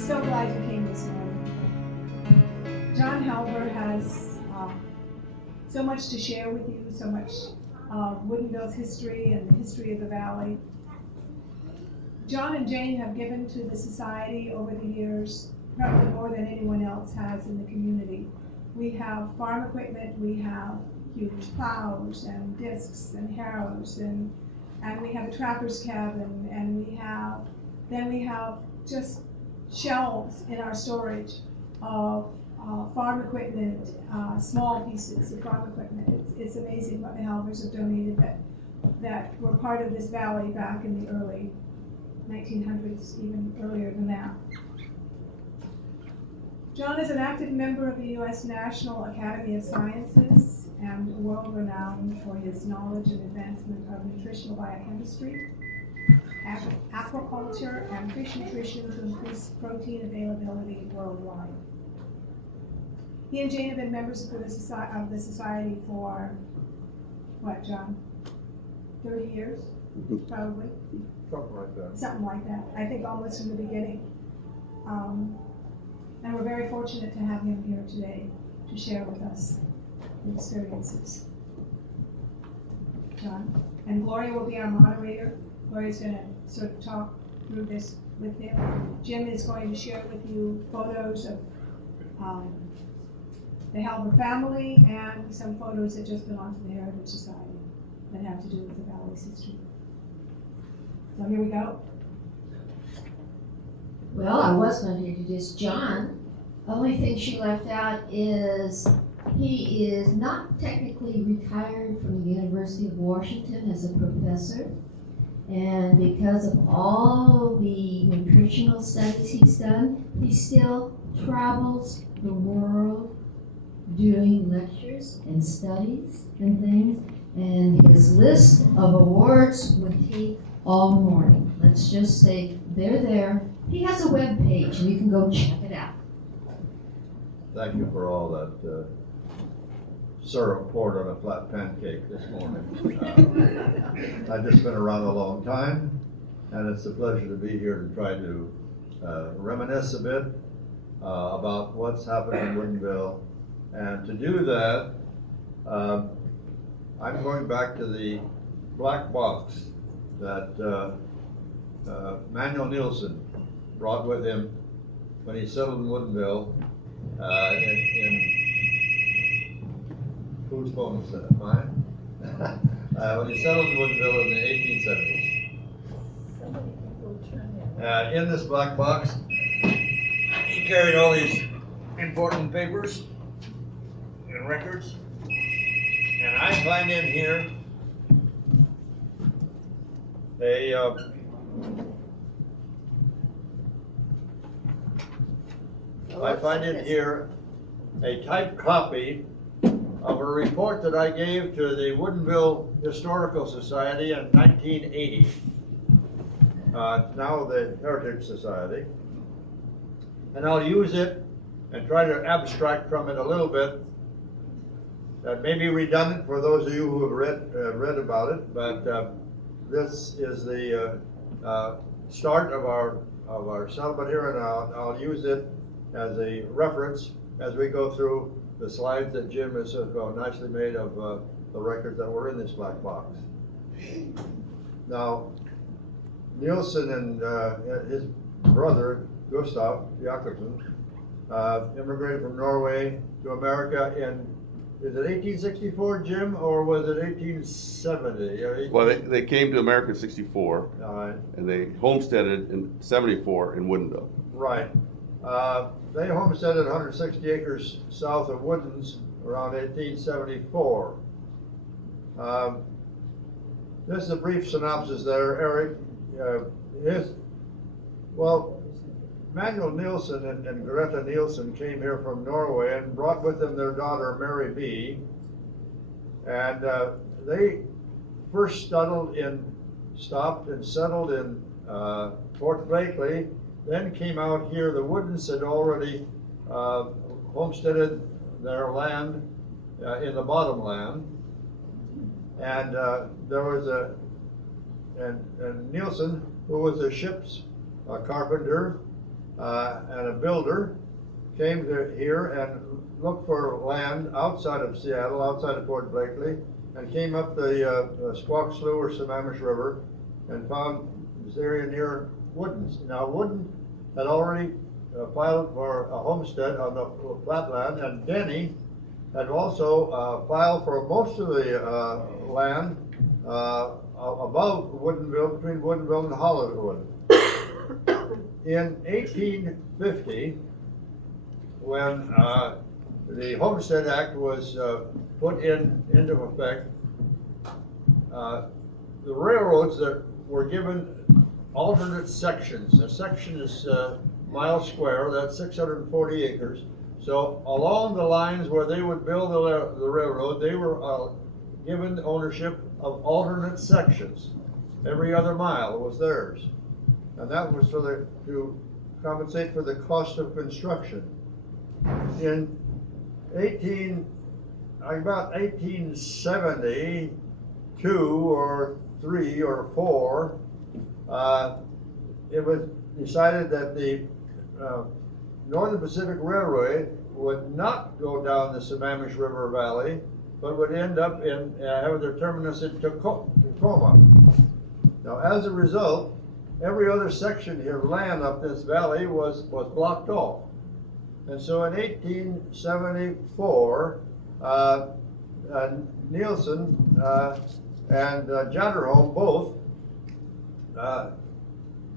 so glad you came this morning. John Halver has so much to share with you, so much of Woodinville's history and the history of the valley. John and Jane have given to the society over the years probably more than anyone else has in the community. We have farm equipment, we have huge plows and discs and harrows, and we have a trapper's cabin, and we have just shelves in our storage of farm equipment, small pieces of farm equipment. It's amazing what the Halvers have donated that were part of this valley back in the early 1900s, even earlier than that. John is an active member of the U.S. National Academy of Sciences and world-renowned for his knowledge and advancement of nutritional biochemistry, aquaculture, and fish nutrition to increase protein availability worldwide. He and Jane have been members of the society for, what, John? 30 years, probably? Something like that. Something like that. I think almost from the beginning. And we're very fortunate to have him here today to share with us the experiences. John. And Gloria will be our moderator. Gloria's going to sort of talk through this with him. Jim is going to share with you photos of the Halver family and some photos that just belong to the Heritage Society that have to do with the valley's history. So here we go. Well, I was going to introduce John. The only thing she left out is he is not technically retired from the University of Washington as a professor. And because of all the nutritional studies he's done, he still travels the world doing lectures and studies and things. And his list of awards would take all morning. Let's just say they're there. He has a web page, and you can go check it out. Thank you for all that syrup poured on a flat pancake this morning. I've just been around a long time, and it's a pleasure to be here to try to reminisce a bit about what's happened in Woodinville. And to do that, I'm going back to the black box that Manuel Nielsen brought with him when he settled in Woodinville. Whose phone is that? Mine? When he settled in Woodinville in the 1870s. In this black box, he carried all these important papers and records. And I find in here a typed copy of a report that I gave to the Woodinville Historical Society in 1980, now the Heritage Society. And I'll use it and try to abstract from it a little bit. That may be redundant for those of you who have read about it, but this is the start of our settlement here, and I'll use it as a reference as we go through the slides that Jim has nicely made of the records that were in this black box. Now, Nielsen and his brother, Gustav Jakobsen, immigrated from Norway to America in, is it 1864, Jim, or was it 1870? Well, they came to America in 64, and they homesteaded in 74 in Woodinville. Right. They homesteaded 160 acres south of Woodens around 1874. This is a brief synopsis there, Eric. Manuel Nielsen and Greta Nielsen came here from Norway and brought with them their daughter, Mary B. And they first stopped and settled in Fort Blakely, then came out here. The Woodens had already homesteaded their land in the bottomland. And there was and Nielsen, who was a ship's carpenter, and a builder came to here and looked for land outside of Seattle, outside of Fort Blakely, and came up the Squawk Slough or Sammamish River and found this area near Woodens. Now, Wooden had already filed for a homestead on the flatland, and Denny had also filed for most of the land above Woodinville, between Woodinville and Hollywood. In 1850, when the Homestead Act was put into effect, the railroads that were given alternate sections. A section is mile square, that's 640 acres. So along the lines where they would build the railroad, they were given ownership of alternate sections. Every other mile was theirs. And that was to compensate for the cost of construction. In about 1872 or 3 or 4, it was decided that the Northern Pacific Railway would not go down the Sammamish River Valley, but would end up in having their terminus in Tacoma. Now, as a result, every other section here, land up this valley, was blocked off. And so in 1874, Nielsen and Janderholm both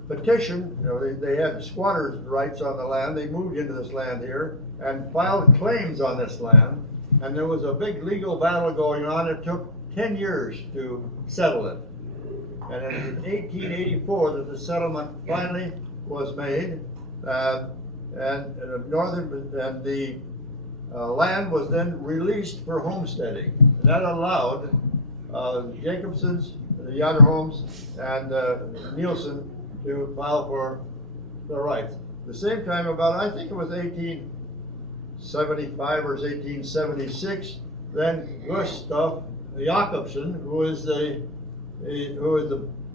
petitioned, they had squatters' rights on the land. They moved into this land here and filed claims on this land. And there was a big legal battle going on. It took 10 years to settle it. And in 1884 that the settlement finally was made, and the land was then released for homesteading. And that allowed Jacobsons, the Janderholms, and Nielsen to file for their rights. At the same time, about I think it was 1875 or 1876, then Gustav Jacobsen, who is the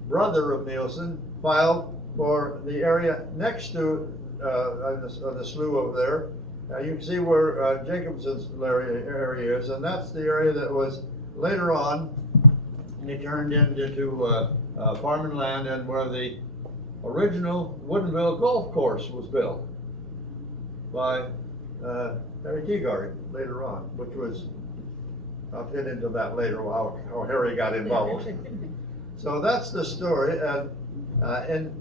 brother of Nielsen, filed for the area next to the slough over there. You can see where Jacobson's area is, and that's the area that was later on turned into farming land, and where the original Woodinville golf course was built by Harry Teagard later on, which was, I'll get into that later, how Harry got involved. So that's the story. And in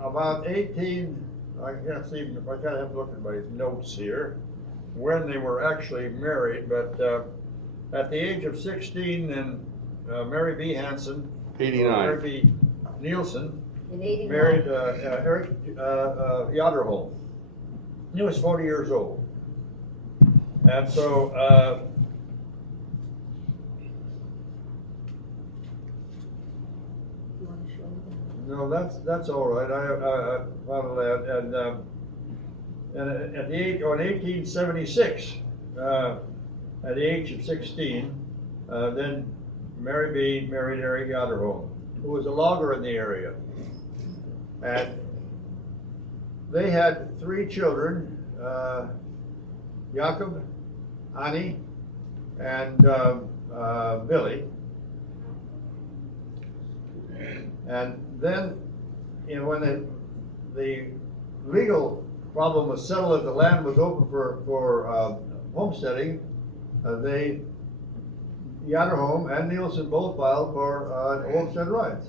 about 18, I can't see, I gotta have to look at my notes here, when they were actually married, but at the age of 16, then Mary B. Hansen, 89. Mary B. Nielsen, In 89. married Eric Janderholm. He was 40 years old. And so no, that's all right. I found that, and at the age, in 1876, at the age of 16, then Mary B. married Eric Janderholm, who was a logger in the area, and they had 3 children: Jacob, Annie, and Billy. And then, when the legal problem was settled, that the land was open for homesteading, Janderholm and Nielsen both filed for homestead rights.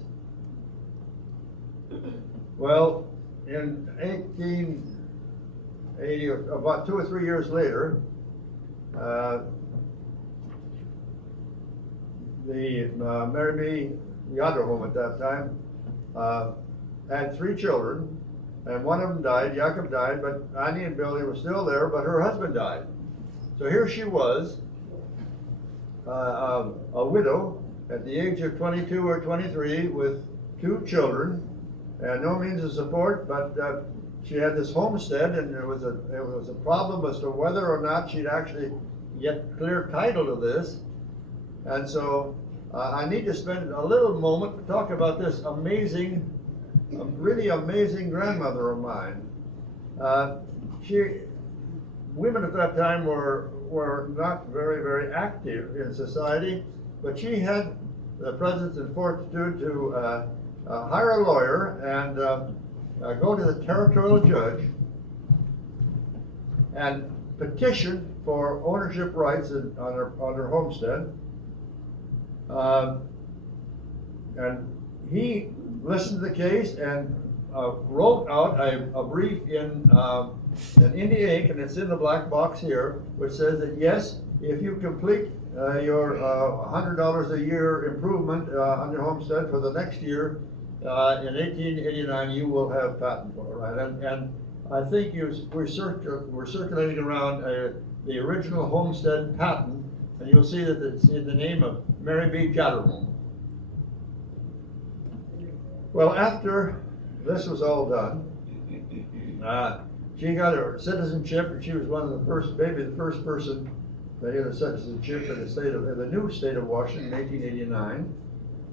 Well, in 1880, about 2 or 3 years later, Mary B. Janderholm at that time had 3 children, and one of them died. Jacob died, but Annie and Billy were still there, but her husband died. So here she was, a widow at the age of 22 or 23 with 2 children and no means of support, but she had this homestead, and it was a problem as to whether or not she'd actually get clear title to this. And so I need to spend a little moment to talk about this amazing a really amazing grandmother of mine. Women at that time were not very, very active in society, but she had the presence and fortitude to hire a lawyer and go to the territorial judge and petition for ownership rights on her homestead. And he listened to the case and wrote out a brief in India ink, and it's in the black box here, which says that yes, if you complete your $100 a year improvement on your homestead for the next year, in 1889, you will have patent for it, right? And I think we're circulating around the original homestead patent, and you'll see that it's in the name of Mary B. Jatterman. Well, after this was all done, she got her citizenship, and she was one of the first, maybe the first person to get a citizenship in the new state of Washington in 1889.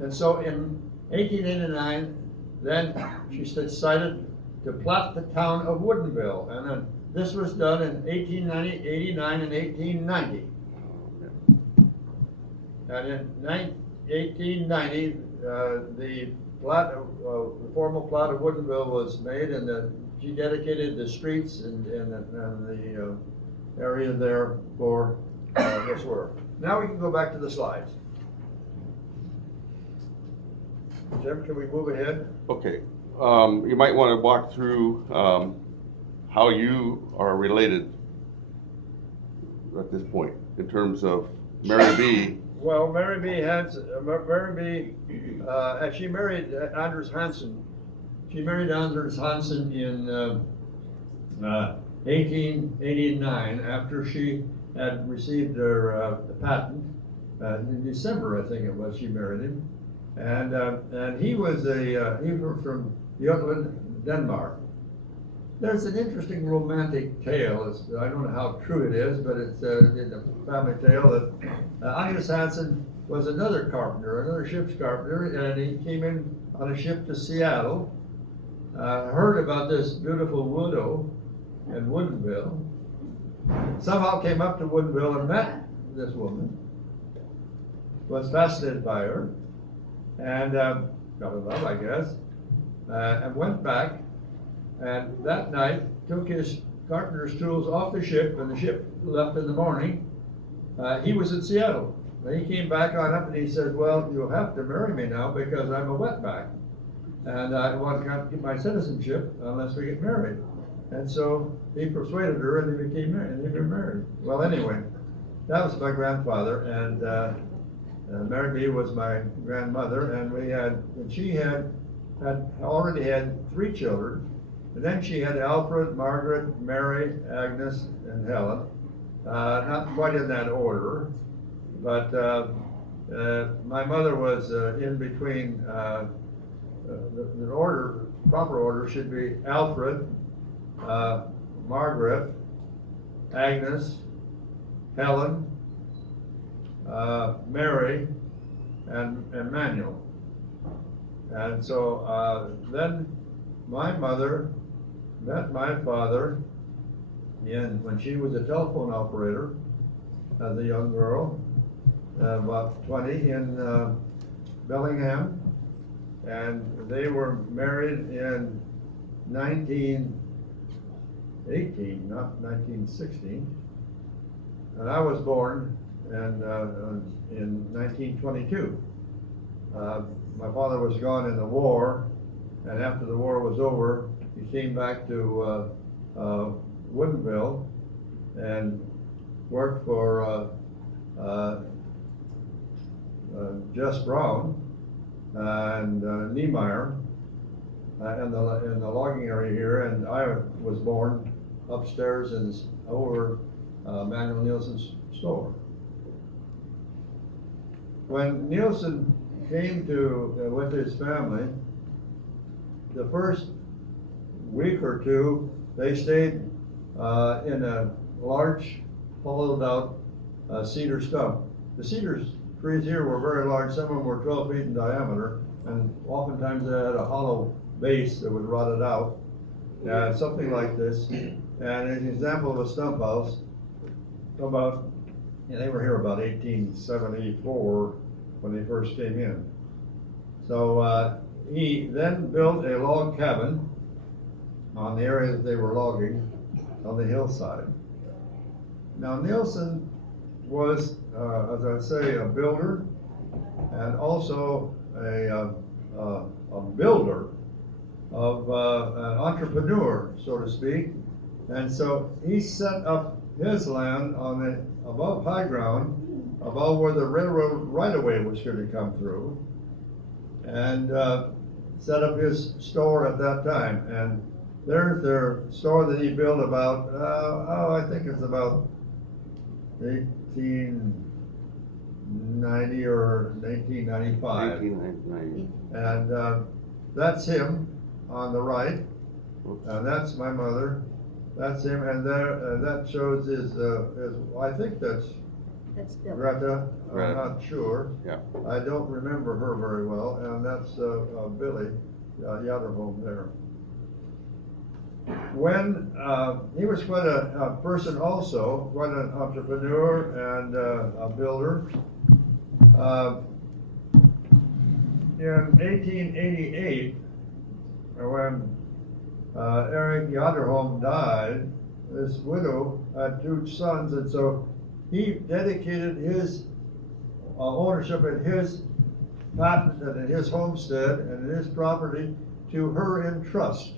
And so in 1889, then she decided to plat the town of Woodinville, and then this was done in 1890, 89, and 1890. And in 1890, the formal plat of Woodinville was made, and she dedicated the streets and the area there for this work. Now we can go back to the slides. Jim, can we move ahead? Okay. You might want to walk through how you are related at this point in terms of Mary B. Well, Mary B. She married Anders Hansen. She married Anders Hansen in 1889 after she had received her patent. In December, I think it was, she married him. And he was from Jutland, Denmark. There's an interesting romantic tale. I don't know how true it is, but it's a family tale that Anders Hansen was another carpenter, another ship's carpenter, and he came in on a ship to Seattle, heard about this beautiful widow in Woodinville, somehow came up to Woodinville and met this woman, was fascinated by her, and got in love, I guess, and went back. And that night, took his carpenter's tools off the ship, and the ship left in the morning. He was in Seattle. Then he came back on up, and he said, well, you'll have to marry me now because I'm a wetback. And I want to get my citizenship unless we get married. And so he persuaded her, and they became married, and they were married. Well, anyway, that was my grandfather, and Mary B. was my grandmother, and she had already had 3 children. And then she had Alfred, Margaret, Mary, Agnes, and Helen. Not quite in that order, but my mother was in between. The proper order should be Alfred, Margaret, Agnes, Helen, Mary, and Manuel. And so then my mother met my father when she was a telephone operator as a young girl, about 20, in Bellingham, and they were married in 1918, not 1916, and I was born in 1922. My father was gone in the war, and after the war was over, he came back to Woodinville and worked for Jess Brown and Niemeyer in the logging area here, and I was born upstairs over Manuel Nielsen's store. When Nielsen came with his family, the first week or two, they stayed in a large, hollowed out cedar stump. The cedar trees here were very large. Some of them were 12 feet in diameter, and oftentimes they had a hollow base that was rotted out, something like this. And an example of a stump house, about, they were here about 1874 when they first came in. So he then built a log cabin on the area that they were logging on the hillside. Now Nielsen was, as I say, a builder and also a builder of an entrepreneur, so to speak. And so he set up his land on the above high ground, above where the railroad right-of-way was going to come through, and set up his store at that time. And there's their store that he built about, I think it's about 1890 or 1895. 1990. And that's him on the right, and that's my mother. That's him, and there that shows his I think that's Bill. Greta. I'm Greta. not sure. Yeah. I don't remember her very well, and that's Billy Yatterholm there. When he was quite a person also, quite an entrepreneur and a builder. In 1888, when Eric Yatterholm died, this widow had 2 sons, and so he dedicated his ownership in his patent and in his homestead and in his property to her in trust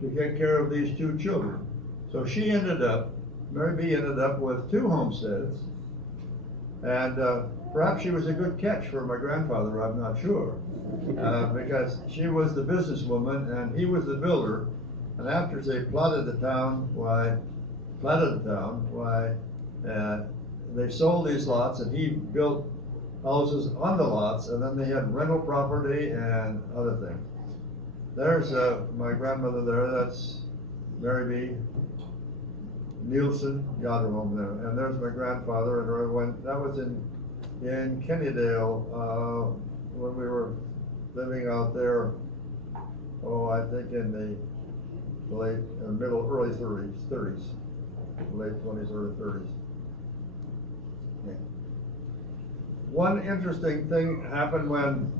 to take care of these 2 children. So she ended up, Mary B. ended up with 2 homesteads, and perhaps she was a good catch for my grandfather, I'm not sure, because she was the businesswoman and he was the builder. And after they platted the town, they sold these lots, and he built houses on the lots, and then they had rental property and other things. There's my grandmother there, that's Mary B. Nielsen Yatterholm there, and there's my grandfather, and that was in Kennydale, when we were living out there, I think in the early 30s, late 20s, early 30s. Yeah. One interesting thing happened when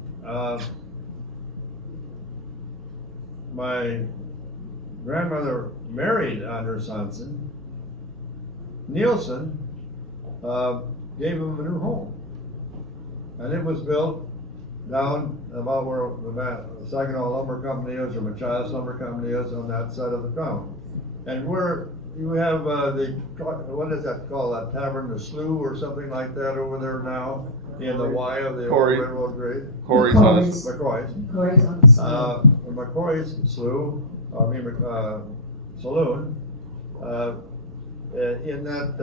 my grandmother married Anders Hansen. Nielsen gave him a new home, and it was built down about where the Saginaw Lumber Company is, or Machias Lumber Company is, on that side of the town. And where you have what is that called, that tavern, the Slough or something like that over there now, in the Y of the old railroad grade? Corey's on McCoy's. McCoy's. McCoy's on the side. McCoy's Saloon, in that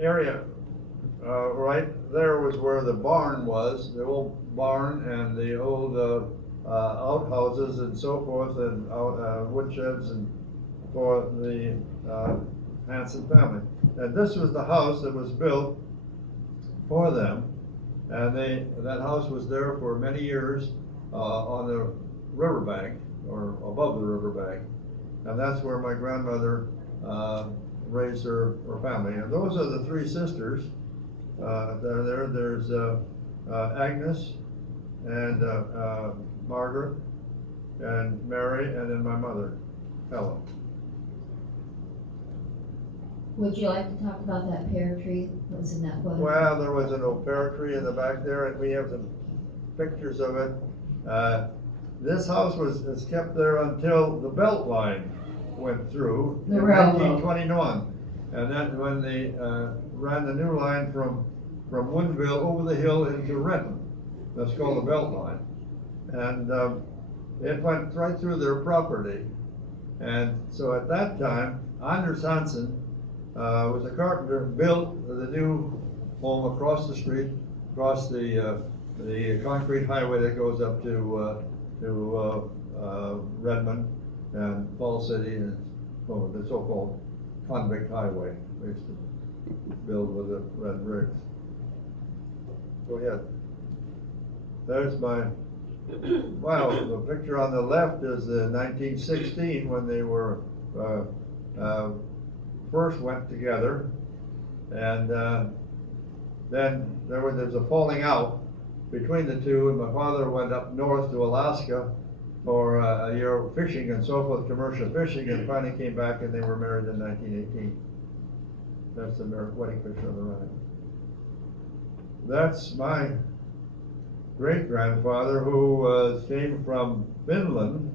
area, right there was where the barn was, the old barn and the old outhouses and so forth, and woodsheds and for the Hansen family. And this was the house that was built for them, and that house was there for many years on the riverbank, or above the riverbank, and that's where my grandmother raised her family. And those are the 3 sisters. There's Agnes and Margaret and Mary, and then my mother, Helen. Would you like to talk about that pear tree that was in that photo? Well, there was an old pear tree in the back there, and we have some pictures of it. This house was kept there until the belt line went through The in railroad. 1921. And then when they ran the new line from Woodville over the hill into Renton, that's called the belt line. And it went right through their property. And so at that time, Anders Hansen was a carpenter, built the new home across the street, across the concrete highway that goes up to Redmond and Fall City, and the so-called convict highway. We used to build with the red bricks. Go ahead. There's my Well, the picture on the left is 1916 when they were first went together, and then there's a falling out between the two, and my father went up north to Alaska for a year of fishing and so forth, commercial fishing, and finally came back and they were married in 1918. That's the wedding picture on the right. That's my great-grandfather who came from Finland,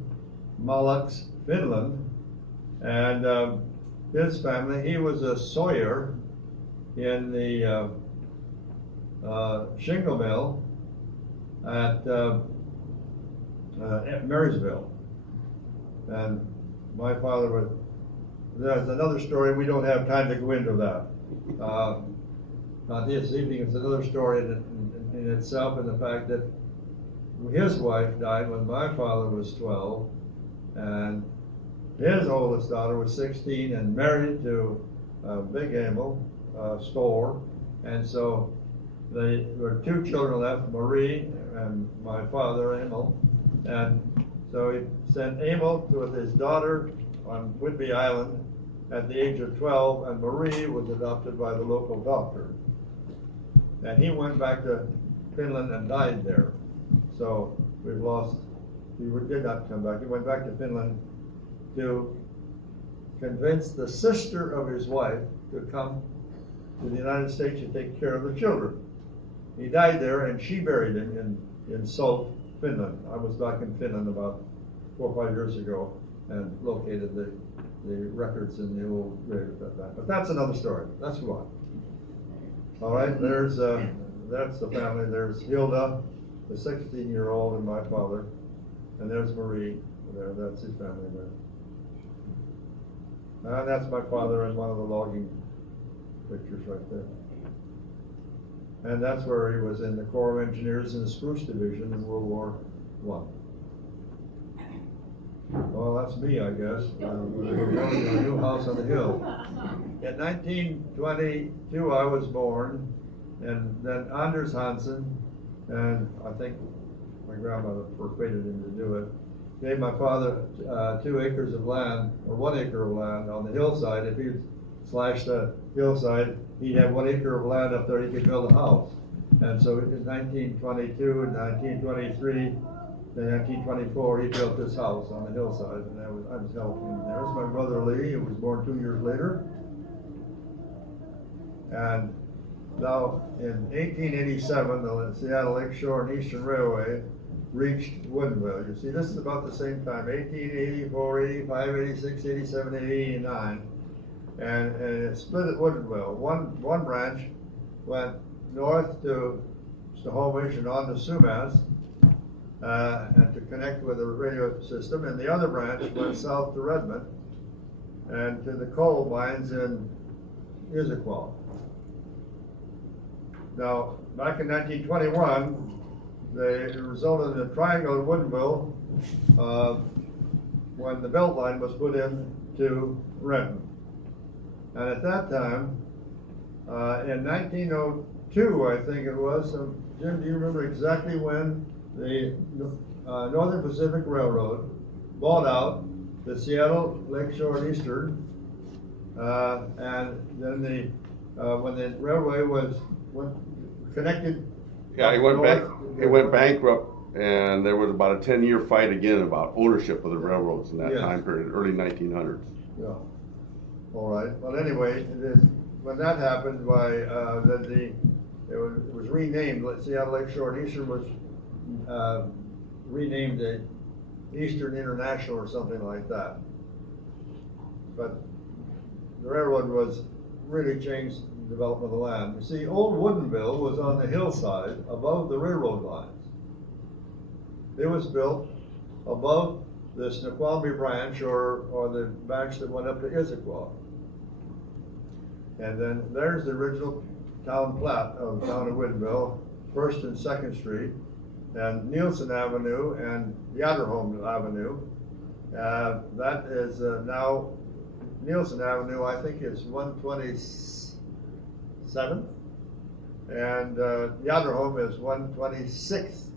Malax, Finland, and his family, he was a sawyer in the shingle mill at Marysville. And my father was, there's another story, we don't have time to go into that. Not this evening, it's another story in itself, and the fact that his wife died when my father was 12, and his oldest daughter was 16 and married to Big Emil store, and so there were two children left, Marie and my father, Emil, and so he sent Emil with his daughter on Whidbey Island at the age of 12, and Marie was adopted by the local doctor. And he went back to Finland and died there. So we've lost, he did not come back. He went back to Finland to convince the sister of his wife to come to the United States to take care of the children. He died there, and she buried him in South Finland. I was back in Finland about 4 or 5 years ago and located the records in the old grave at that. But that's another story. Let's go on. All right, there's that's the family. There's Hilda, the 16-year-old, and my father, and there's Marie. There, that's his family there. And that's my father in one of the logging pictures right there. And that's where he was in the Corps of Engineers in the Spruce Division in World War I. Well, that's me, I guess. We're building a new house on the hill. In 1922, I was born, and then Anders Hansen, and I think my grandmother persuaded him to do it, gave my father 2 acres of land, or 1 acre of land on the hillside. If he slashed the hillside, he'd have 1 acre of land up there he could build a house. And so in 1922 and 1923, in 1924, he built this house on the hillside, and I was helping him. There's my brother Lee, who was born 2 years later. And now, in 1887, the Seattle Lakeshore and Eastern Railway reached Woodinville. You see, this is about the same time, 1884, 85, 86, 87, 89. And it split at Woodinville. One branch went north to Snohomish and on to Sumas, and to connect with the radio system, and the other branch went south to Redmond and to the coal mines in Issaquah. Now, back in 1921, they resulted in a triangle in Woodinville when the belt line was put in to Renton. And at that time, in 1902, I think it was, Jim, do you remember exactly when the Northern Pacific Railroad bought out the Seattle Lakeshore and Eastern, and then when the railway was connected. Yeah, he went back. He went bankrupt, and there was about a 10-year fight again about ownership of the railroads in that Yes. time period, early 1900s. Yeah. All right. Well, anyway, when that happened, it was renamed. Seattle Lakeshore and Eastern was renamed the Eastern International or something like that. But the railroad was really changed the development of the land. You see, old Woodinville was on the hillside above the railroad lines. It was built above the Snoqualmie branch or the branch that went up to Issaquah. And then there's the original town plat of the town of Woodinville, 1st and 2nd Street, and Nielsen Avenue and Yatterholm Avenue. That is now Nielsen Avenue, I think, is 127, and Yatterholm is 126.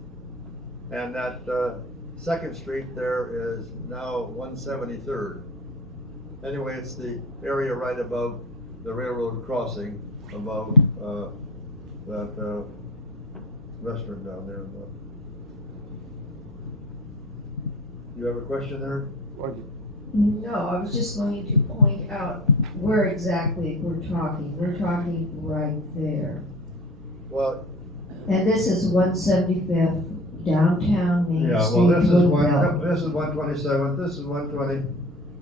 and that Second Street there is now 173rd. Anyway, it's the area right above the railroad crossing, above that restaurant down there. You have a question there? No, I was just going to point out where exactly we're talking. We're talking right there. Well, And this is 175th downtown Main yeah, Street. well, this is Woodville. this is 127th, this is 120,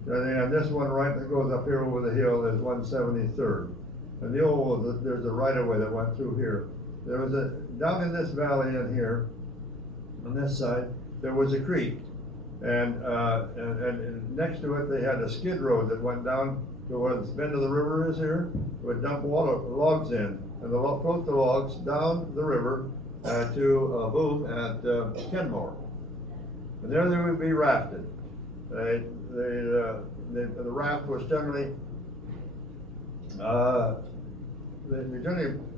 and this one right that goes up here over the hill is 173rd. And the old, there's a right of way that went through here. There was down in this valley in here, on this side, there was a creek. And next to it, they had a skid road that went down to where the bend of the river is here, would dump logs in, and float the logs down the river to a boom at Kenmore. And there they would be rafted. The raft was generally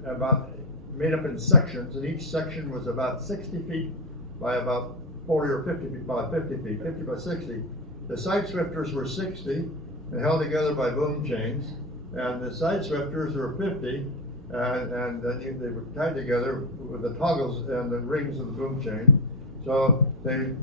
about made up in sections, and each section was about 60 feet by about 40 or 50 feet, about 50 feet, 50 by 60. The side swifters were 60 and held together by boom chains, and the side swifters were 50, and then they were tied together with the toggles and the rings of the boom chain. So they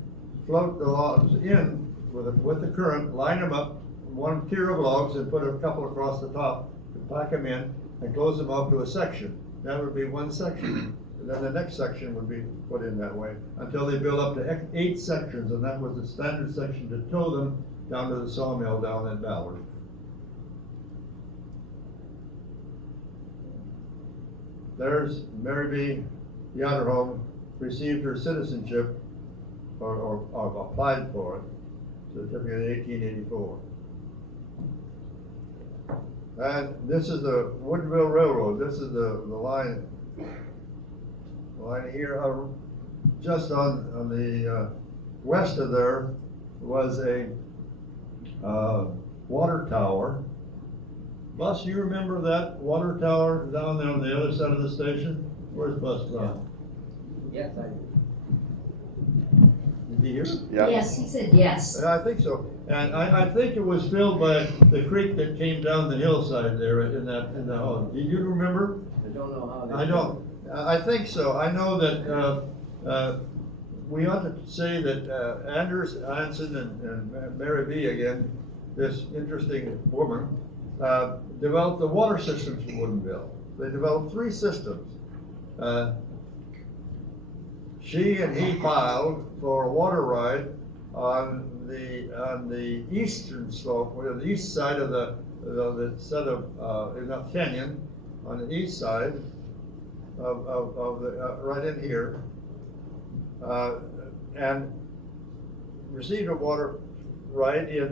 float the logs in with the current, line them up, one tier of logs, and put a couple across the top to pack them in and close them off to a section. That would be one section. And then the next section would be put in that way until they build up to 8 sections, and that was the standard section to tow them down to the sawmill down in Ballard. There's Mary B. Yatterholm received her citizenship or applied for it, certificate in 1884. And this is the Woodville Railroad. This is the line here. Just on the west of there was a water tower. Bus, you remember that water tower down there on the other side of the station? Where's Bus gone? Yes, I do. Did he hear? Yeah. Yes, he said yes. I think so. And I think it was filled by the creek that came down the hillside there in the do you remember? I don't know how. I don't. I think so. I know that we ought to say that Anders Hansen and Mary B. again, this interesting woman, developed the water systems in Woodinville. They developed 3 systems. She and he filed for a water right on the eastern slope, or the east side of the set of canyon, on the east side of the right in here, and received a water right in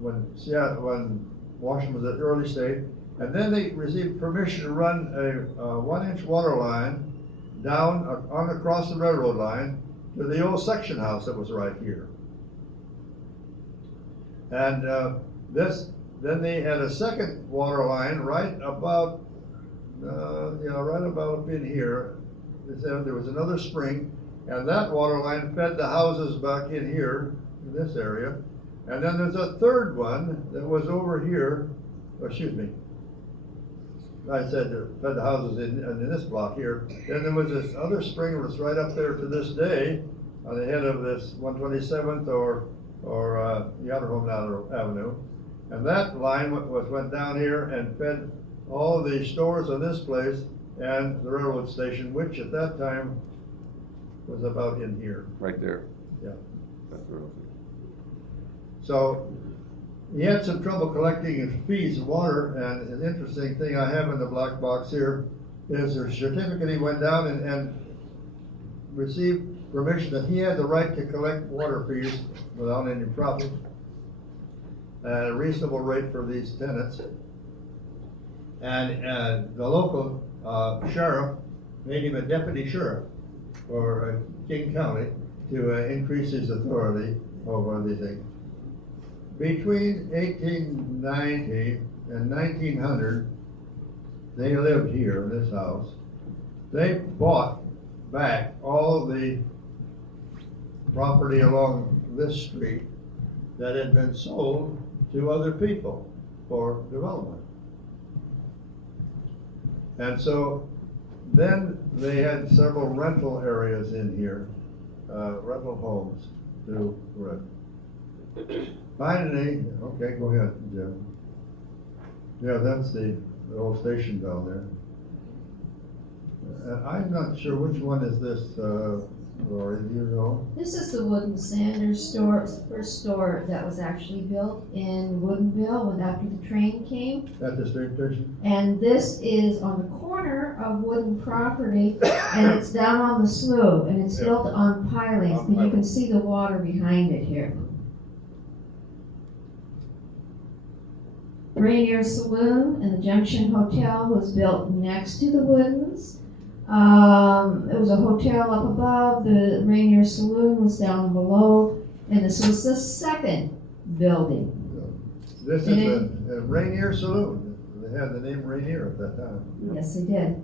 when Washington was at early state, and then they received permission to run a 1-inch water line down across the railroad line to the old section house that was right here. And then they had a second water line right about up in here. There was another spring, and that water line fed the houses back in here, in this area. And then there's a third one that was over here, I said fed the houses in this block here. Then there was this other spring that was right up there to this day on the head of this 127th or Yatterholm Avenue. And that line went down here and fed all the stores on this place and the railroad station, which at that time was about in here. Right there. Yeah. That's the railroad. So he had some trouble collecting his fees of water, and an interesting thing I have in the black box here is a certificate. He went down and received permission that he had the right to collect water fees without any profit at a reasonable rate for these tenants. And the local sheriff made him a deputy sheriff for King County to increase his authority over the thing. Between 1890 and 1900, they lived here in this house. They bought back all the property along this street that had been sold to other people for development. And so then they had several rental areas in here, rental homes to rent. Finally, okay, go ahead, Jim. Yeah, that's the old station down there. I'm not sure which one is this, Lori, do you know? This is the Wooden Sanders store, it's the first store that was actually built in Woodinville when after the train came. At the street station? And this is on the corner of wooden property, and it's down on the slope, and it's Yeah. built on pilings, On and you can pilings. see the water behind it here. Rainier Saloon and the Junction Hotel was built next to the Woodens. It was a hotel up above, the Rainier Saloon was down below, and this was the second building. This is And a Rainier Saloon. They had the name Rainier at that time. Yes, they did.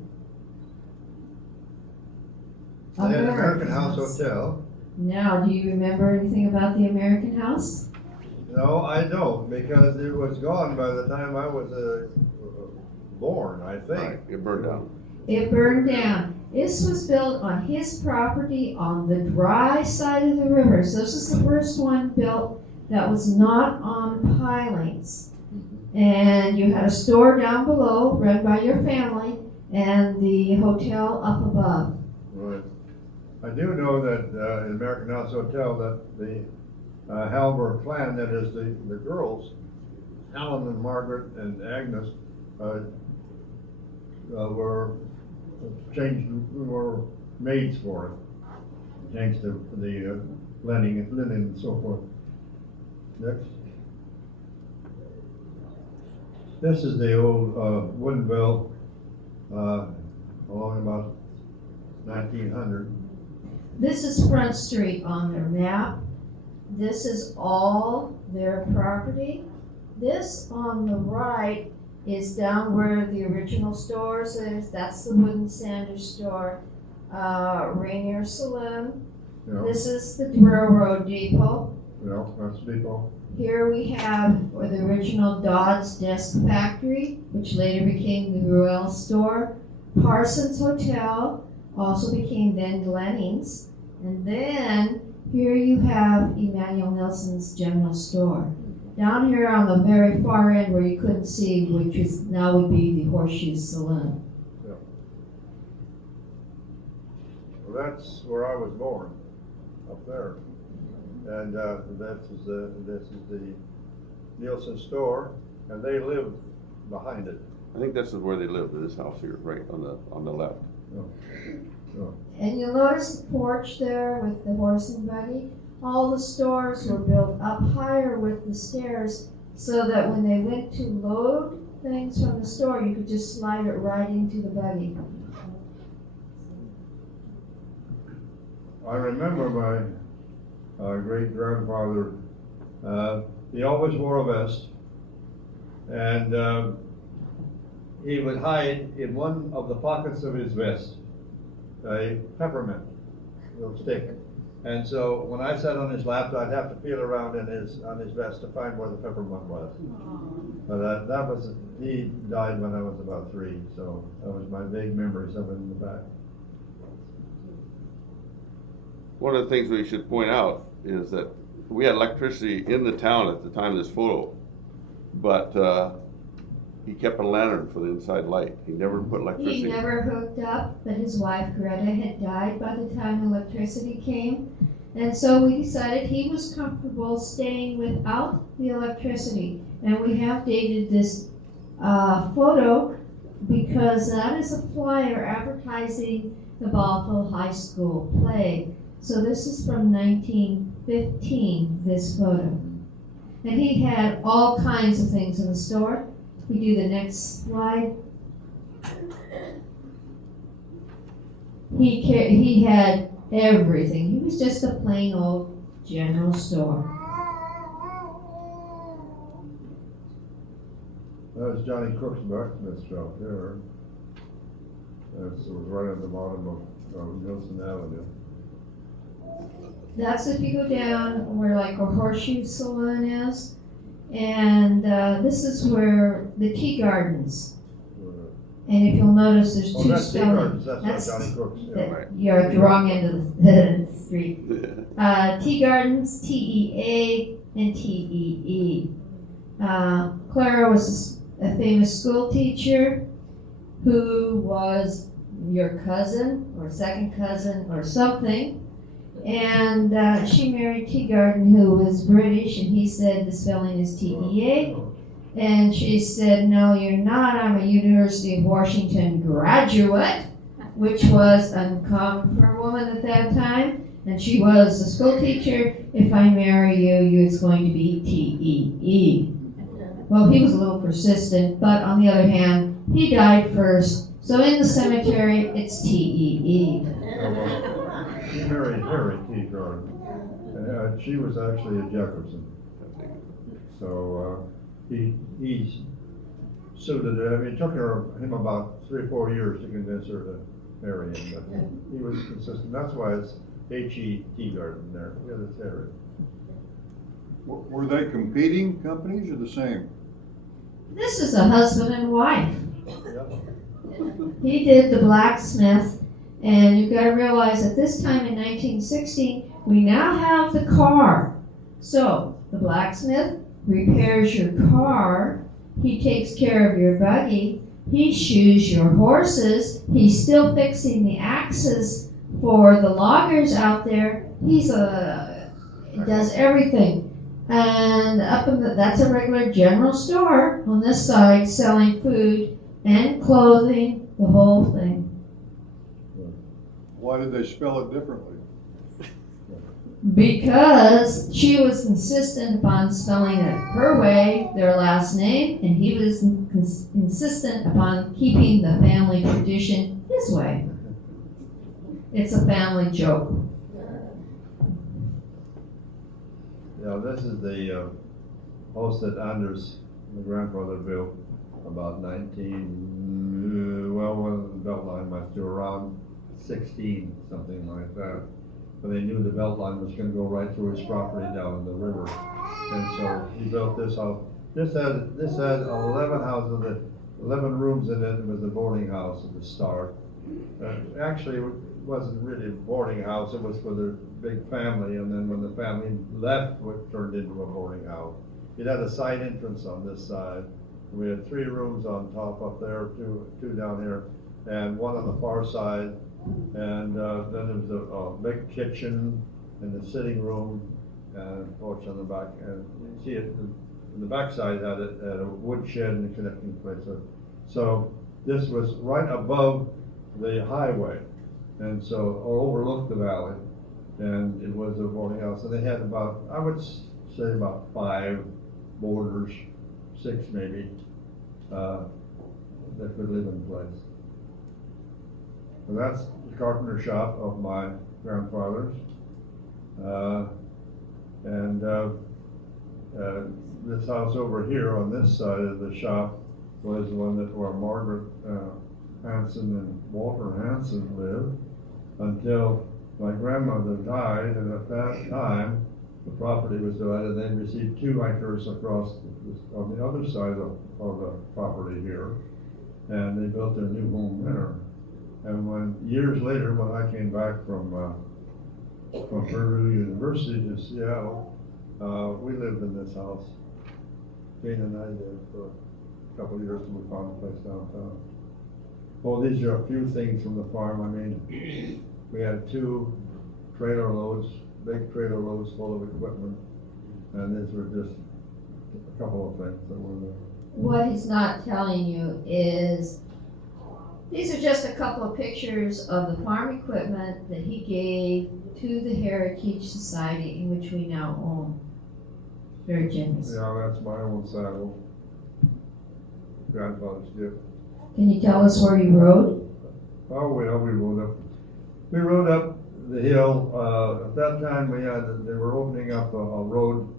They had an American House Hotel. Now, do you remember anything about the American House? No, I don't, because it was gone by the time I was born, I Right, think. it burned down. It burned down. This was built on his property on the dry side of the river. So this is the first one built that was not on pilings. And you had a store down below run by your family and the hotel up above. Right. I do know that in American House Hotel that the Halver clan, that is the girls, Alan and Margaret and Agnes, were maids for it. Changed the linen and so forth. Next. This is the old Woodinville, along about 1900. This is Front Street on their map. This is all their property. This on the right is down where the original stores is. That's the Wooden Sanders store, Rainier Saloon. You know, This is the railroad depot. that's people. Here we have where the original Dodds Desk Factory, which later became the Ruel store. Parsons Hotel also became then Glenning's. And then here you have Emmanuel Nelson's General Store. Down here on the very far end where you couldn't see, which is now would be the Horseshoe Saloon. Well, that's where I was born, up there. And this is the Nielsen store, and they live behind it. I think this is where they lived, in this house here, right on the left. And you'll notice the porch there with the horse and buggy. All the stores were built up higher with the stairs so that when they went to load things from the store, you could just slide it right into the buggy. I remember my great grandfather. He always wore a vest, and he would hide in one of the pockets of his vest a peppermint, little stick. And so when I sat on his lap, I'd have to feel around on his vest to find where the peppermint was. But that was, he died when I was about 3, so that was my vague memories of it in the back. One of the things we should point out is that we had electricity in the town at the time of this photo, but he kept a lantern for the inside light. He never put electricity. He never hooked up, but his wife Greta had died by the time electricity came. And so we decided he was comfortable staying without the electricity. And we have dated this photo because that is a flyer advertising the Ballville High School play. So this is from 1915, this photo. And he had all kinds of things in the store. We do the next slide. He had everything. He was just a plain old general store. That was Johnny Cook's blacksmith shop there. That was right at the bottom of Nielsen Avenue. That's if you go down where like a horseshoe saloon is. And this is where the tea gardens. And if you'll notice, there's Oh, two that's Tea Gardens, spellings. that's not Johnny Cook's. Yeah. Right. You're at the wrong end of the street. Tea Gardens, TEA, and TEE. Clara was a famous school teacher who was your cousin or second cousin or something. And she married Teagarden, who was British, and he said the spelling is TEA. And she said, no, you're not. I'm a University of Washington graduate, which was uncommon for a woman at that time. And she was a school teacher. If I marry you, it's going to be TEE. Well, he was a little persistent, but on the other hand, he died first. So in the cemetery, it's TEE. She married Harry T. Garden. She was actually a Jefferson. So he suited it. I mean, it took him about 3 or 4 years to convince her to marry him, but he was consistent. That's why it's H-E-T Garden there. Yeah, that's Harry. Were they competing companies or the same? This is a husband and wife. Yep. He did the blacksmith, and you've got to realize at this time in 1960, we now have the car. So the blacksmith repairs your car, he takes care of your buggy, he shoes your horses, he's still fixing the axes for the loggers out there. Does everything. And that's a regular general store on this side selling food and clothing, the whole thing. Why did they spell it differently? Because she was insistent upon spelling it her way, their last name, and he was insistent upon keeping the family tradition his way. It's a family joke. Yeah, this is the house that Anders, my grandfather, built about when the Beltline must do around 16, something like that. But they knew the Beltline was going to go right through his property down in the river. And so he built this house. This had 11 houses, 11 rooms in it. It was a boarding house at the start. Actually, it wasn't really a boarding house. It was for the big family. And then when the family left, it turned into a boarding house. It had a side entrance on this side. We had 3 rooms on top up there, two down here, and one on the far side. And then there was a big kitchen and a sitting room and a porch on the back. And you see it in the back side had a wood shed and a connecting place. So this was right above the highway, and so overlooked the valley, and it was a boarding house. And they had about, I would say, about 5 boarders, 6 maybe, that could live in the place. So that's the carpenter shop of my grandfather's. This house over here on this side of the shop was the one where Margaret Hanson and Walter Hanson lived until my grandmother died, and at that time the property was divided. They received 2 acres across on the other side of the property here, and they built their new home there. And years later, when I came back from Purdue University to Seattle, we lived in this house. Jane and I did for a couple of years till we found a place downtown. Well, these are a few things from the farm. I mean, we had 2 trailer loads, big trailer loads full of equipment, and these were just a couple of things that were there. What he's not telling you is these are just a couple of pictures of the farm equipment that he gave to the Heritage Society, in which we now own. Very generous. Yeah, that's my own saddle. Grandfather's gift. Can you tell us where you rode? Oh, well, we rode up the hill. At that time, they were opening up a road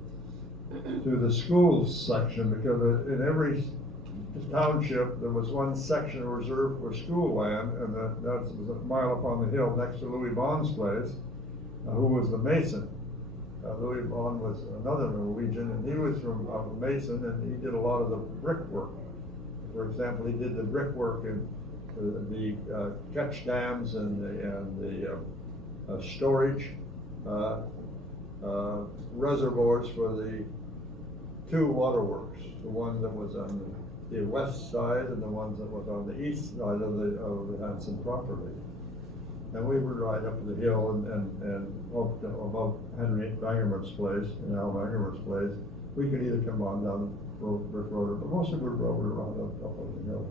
to the schools section, because in every township there was one section reserved for school land, and that was a mile up on the hill next to Louis Bond's place. who was the mason. Louis Bond was another Norwegian, and he was from Mason, and he did a lot of the brickwork. For example, he did the brickwork in the catch dams and the storage reservoirs for the two waterworks, the one that was on the west side and the one that was on the east side of the Hanson property. And we would ride up the hill and up to above Henry Bangerman's place, Al Bangerman's place. We could either come on down Brick Road, but most of it rode around up on the hill.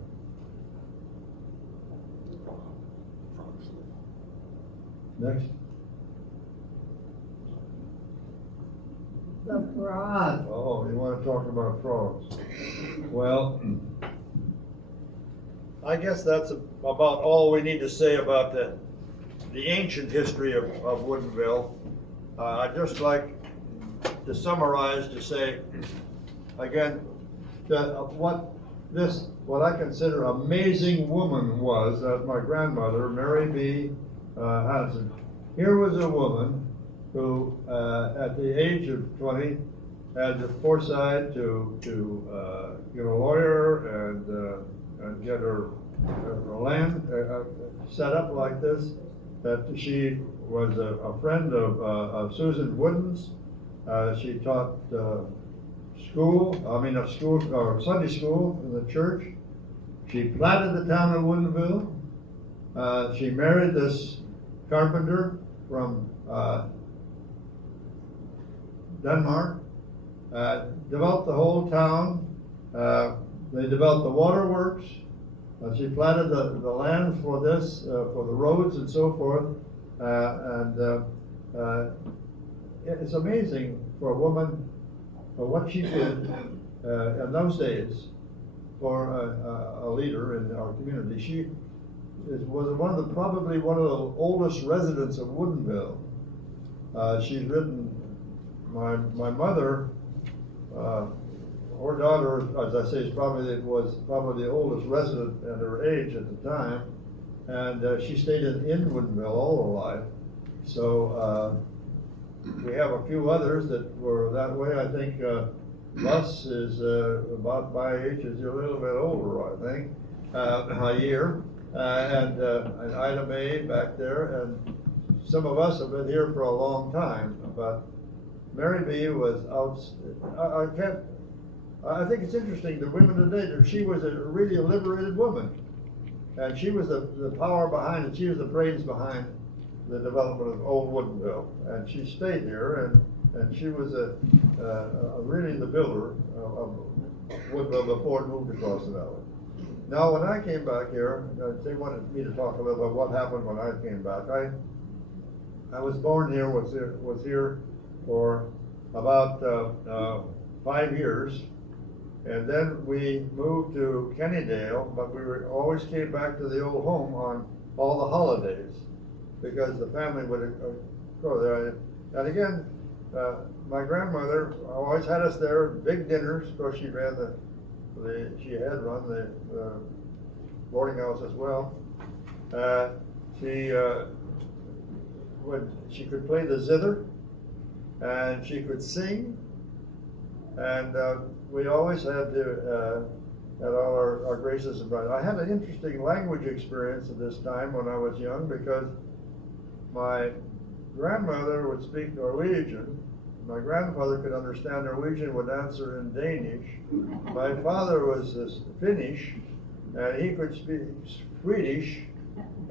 Next. The frog. Oh, you want to talk about frogs? Well, I guess that's about all we need to say about the ancient history of Woodinville. I'd just like to summarize to say, again, that what I consider amazing woman was that my grandmother, Mary B. Hanson. Here was a woman who, at the age of 20, had the foresight to get a lawyer and get her land set up like this. That she was a friend of Susan Wooden's. She taught Sunday school in the church. She platted the town of Woodinville. She married this carpenter from Denmark. Developed the whole town. They developed the waterworks. She platted the land for this, for the roads and so forth. It's amazing for a woman, for what she did in those days for a leader in our community. She was probably one of the oldest residents of Woodinville. She's written, my mother, her daughter, as I say, was probably the oldest resident at her age at the time, and she stayed in Woodinville all her life. So we have a few others that were that way. I think Russ is about my age, is a little bit older, I think, a year, and Ida Mae back there, and some of us have been here for a long time. But Mary B. was out. I think it's interesting, the women today, that she was a really liberated woman. And she was the power behind it. She was the brains behind the development of Old Woodinville. And she stayed here, and she was really the builder of Woodinville before it moved across the valley. Now, when I came back here, they wanted me to talk a little about what happened when I came back. I was born here, was here for about 5 years. And then we moved to Kennydale, but we always came back to the old home on all the holidays because the family would go there. And again, my grandmother always had us there, big dinners. Of course, she ran she had run the boarding house as well. She could play the zither, and she could sing, and we always had all our graces and brothers. I had an interesting language experience at this time when I was young because my grandmother would speak Norwegian. My grandfather could understand Norwegian, would answer in Danish. My father was Finnish, and he could speak Swedish.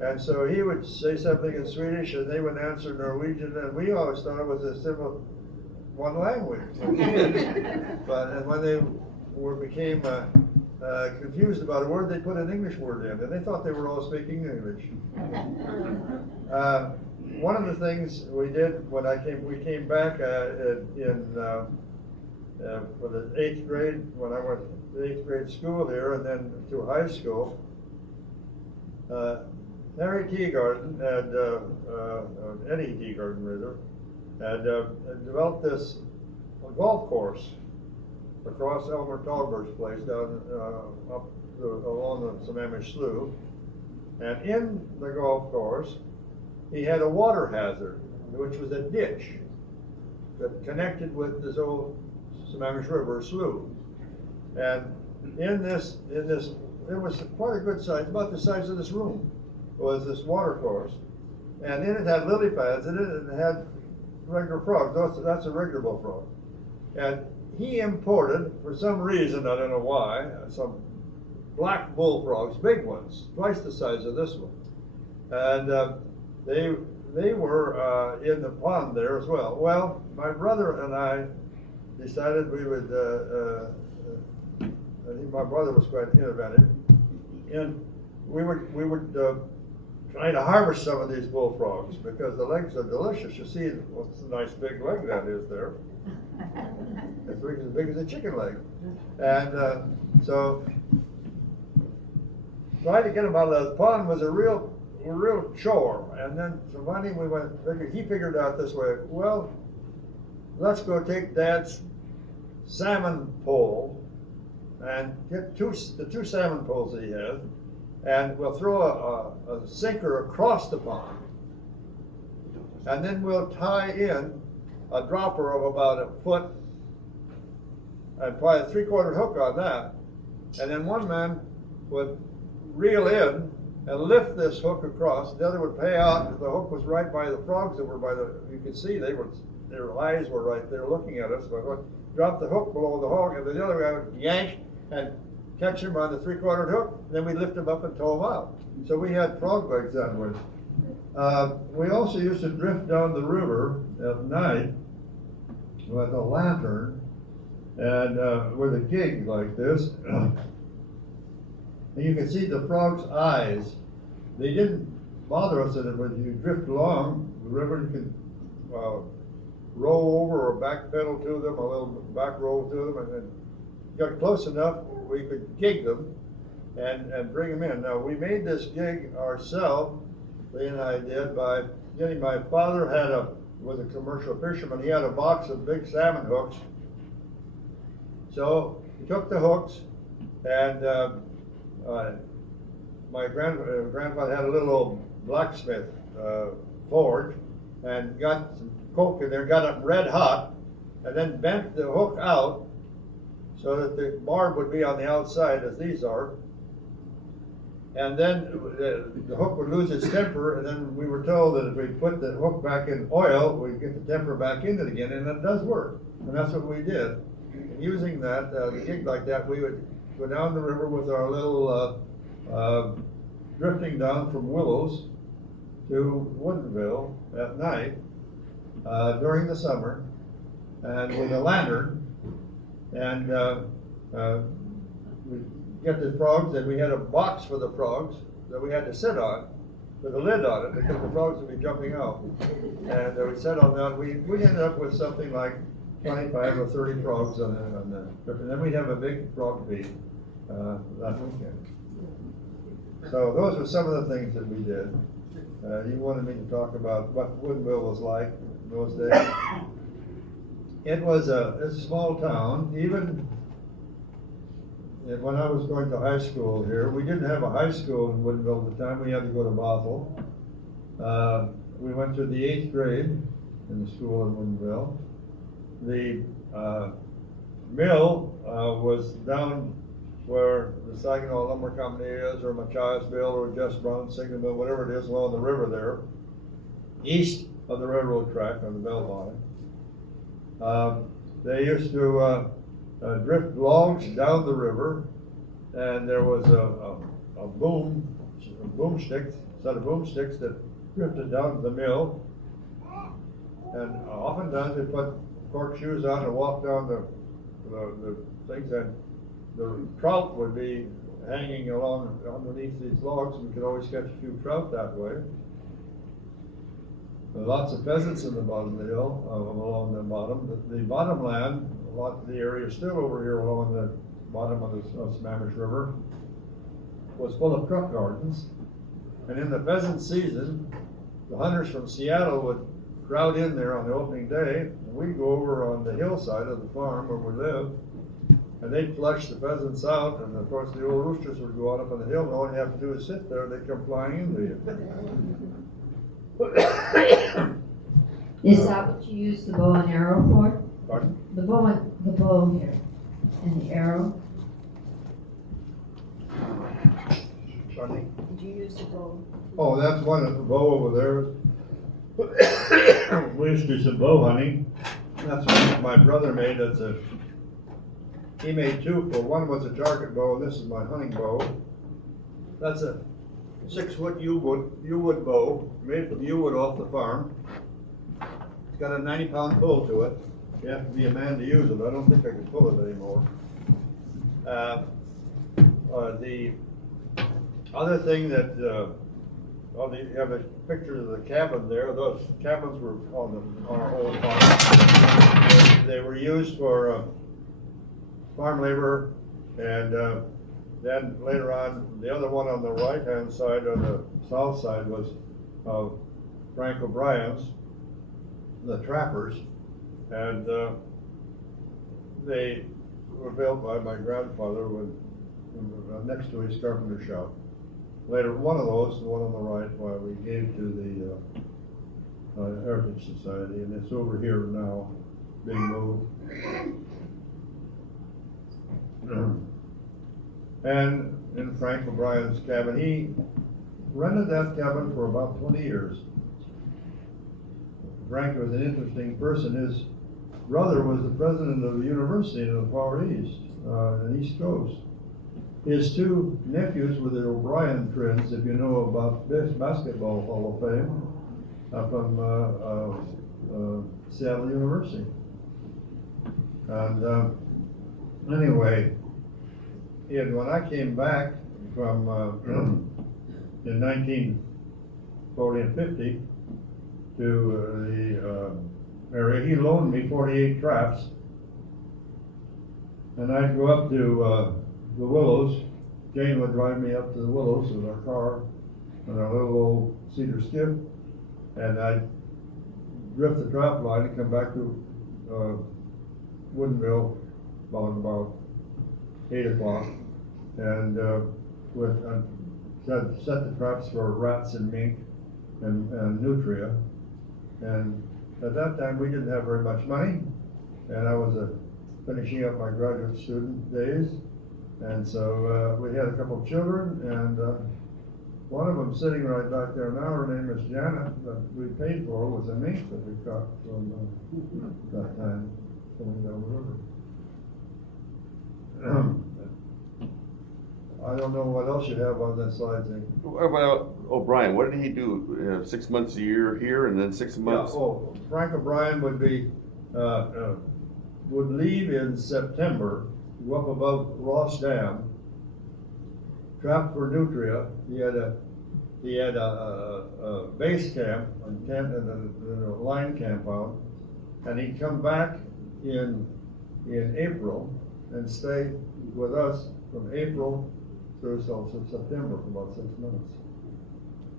And so he would say something in Swedish, and they would answer Norwegian, and we always thought it was a simple one language. But when they became confused about a word, they put an English word in, and they thought they were all speaking English. One of the things we did when we came back for the 8th grade, when I went to 8th grade school here, and then to high school. Harry Teagarden Eddie Teagarden rather, had developed this golf course across Elmer Talbert's place down along the Sammamish Slough. And in the golf course, he had a water hazard. which was a ditch that connected with this old Sammamish River slough. And in this, it was quite a good size, about the size of this room, was this water course. And in it had lily pads in it, and it had regular frogs. That's a regular bullfrog. And he imported, for some reason, I don't know why, some black bullfrogs, big ones, twice the size of this one. And they were in the pond there as well. Well, my brother and I decided we would, I think my brother was quite innovative, and we would try to harvest some of these bullfrogs because the legs are delicious. You see what's a nice big leg that is there. It's as big as a chicken leg. And so trying to get him out of that pond was a real chore. And then so finally he figured out this way, well, let's go take Dad's salmon pole and get the two salmon poles that he has, and we'll throw a sinker across the pond, and then we'll tie in a dropper of about a foot and apply a 3/4 hook on that, and then one man would reel in and lift this hook across, the other would pay out. The hook was right by the frogs that were you could see their eyes were right there looking at us. So I would drop the hook below the hog, and the other guy would yank and catch him on the 3/4 hook, and then we lift him up and tow him out. So we had frog legs that way. We also used to drift down the river at night with a lantern and with a gig like this. And you could see the frog's eyes. They didn't bother us that when you drift along the river, you could roll over or back pedal to them, a little back roll to them, and then got close enough we could gig them and bring them in. Now we made this gig ourselves, Lee and I did, by getting, my father was a commercial fisherman. He had a box of big salmon hooks. So he took the hooks, and my grandfather had a little old blacksmith forge, and got some coke in there, got it red hot, and then bent the hook out so that the barb would be on the outside as these are. And then the hook would lose its temper, and then we were told that if we put the hook back in oil, we'd get the temper back in it again, and it does work. And that's what we did. And using that, the gig like that, we would go down the river with our little drifting down from Willows to Woodinville at night during the summer, and with a lantern, and we get the frogs, and we had a box for the frogs that we had to sit on with a lid on it because the frogs would be jumping out. And we sat on that. We ended up with something like 25 or 30 frogs on the trip, and then we'd have a big frog feed that weekend. So those were some of the things that we did. You wanted me to talk about what Woodinville was like in those days. It was a small town. Even when I was going to high school here, we didn't have a high school in Woodinville at the time. We had to go to Bothell. We went to the 8th grade in the school in Woodinville. The mill was down where the Saginaw Lumber Company is, or Machiasville, or Just Brown Signal Mill, whatever it is, along the river there, east of the railroad track on the belt line. They used to drift logs down the river, and there was a boomstick, set of boomsticks that drifted down to the mill. And oftentimes they put cork shoes on and walk down the things, and the trout would be hanging along underneath these logs, and we could always catch a few trout that way. There were lots of pheasants in the bottom of the hill, along the bottom. The bottom land, a lot of the area still over here along the bottom of the Sammamish River, was full of truck gardens. And in the pheasant season, the hunters from Seattle would crowd in there on the opening day, and we'd go over on the hillside of the farm where we lived, and they'd flush the pheasants out, and of course the old roosters would go on up on the hill, and all you have to do is sit there, and they'd come flying into you. Is that what you use the bow and arrow for? Pardon? The bow here, and the arrow? Pardon? Did you use the bow? Oh, that's one of the bow over there. We used to do some bow hunting. That's what my brother made. He made two. For one was a target bow, and this is my hunting bow. That's a 6-foot yew wood bow made from yew wood off the farm. It's got a 90-pound pull to it. You have to be a man to use it. I don't think I can pull it anymore. The other thing that, you have a picture of the cabin there. Those cabins were on our old farm. They were used for farm labor, and then later on, the other one on the right-hand side or the south side was Frank O'Brien's, the trappers, and they were built by my grandfather next to his carpenter shop. Later, one of those, the one on the right, we gave to the Heritage Society, and it's over here now, being moved. And in Frank O'Brien's cabin, he rented that cabin for about 20 years. Frank was an interesting person. His brother was the president of the university in the Far East, in the East Coast. His two nephews were the O'Brien twins, if you know about this Basketball Hall of Fame, from Seattle University. And anyway, when I came back from in 1940 and 50 to the area, he loaned me 48 traps, and I'd go up to the Willows. Jane would drive me up to the Willows in our car, in our little old cedar skiff, and I'd drift the trap line and come back to Woodinville about 8 o'clock, and set the traps for rats and mink and nutria. And at that time, we didn't have very much money, and I was finishing up my graduate student days. And so we had a couple of children, and one of them sitting right back there now, her name is Janet, that we paid for, was a mink that we caught from that time coming down the river. I don't know what else you have on that slide thing. What about O'Brien? What did he do? 6 months a year here, and then 6 months? Yeah, Frank O'Brien would leave in September, go up above Ross Dam, trap for nutria. He had a base camp and a line compound, and he'd come back in April and stay with us from April through September for about 6 months.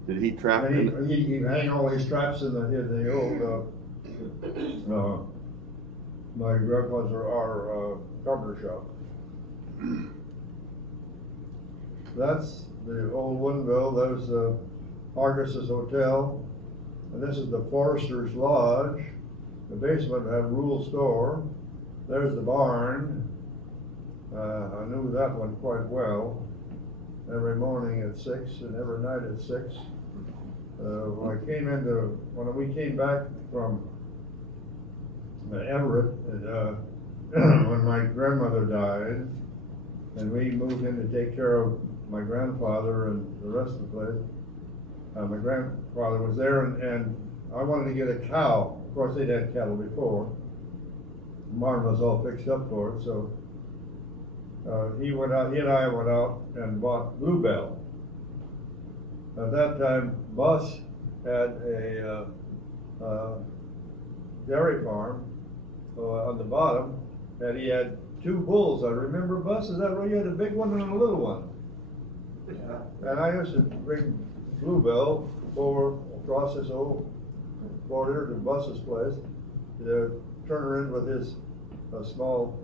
Did he trap? And he'd hang all these traps in the old my grandpa's our carpenter shop. That's the old Woodinville. There's Argus's Hotel, and this is the Forester's Lodge. The basement had a rural store. There's the barn. I knew that one quite well. Every morning at 6 and every night at 6. When we came back from Everett, when my grandmother died, and we moved in to take care of my grandfather and the rest of the place. My grandfather was there, and I wanted to get a cow. Of course, they'd had cattle before. Barn was all fixed up for it, so he and I went out and bought Bluebell. At that time, Bus had a dairy farm on the bottom, and he had 2 bulls. I remember, Bus, is that right? You had a big one and a little one. Yeah. And I used to bring Bluebell over across this old border to Bus's place, to turn her in with his small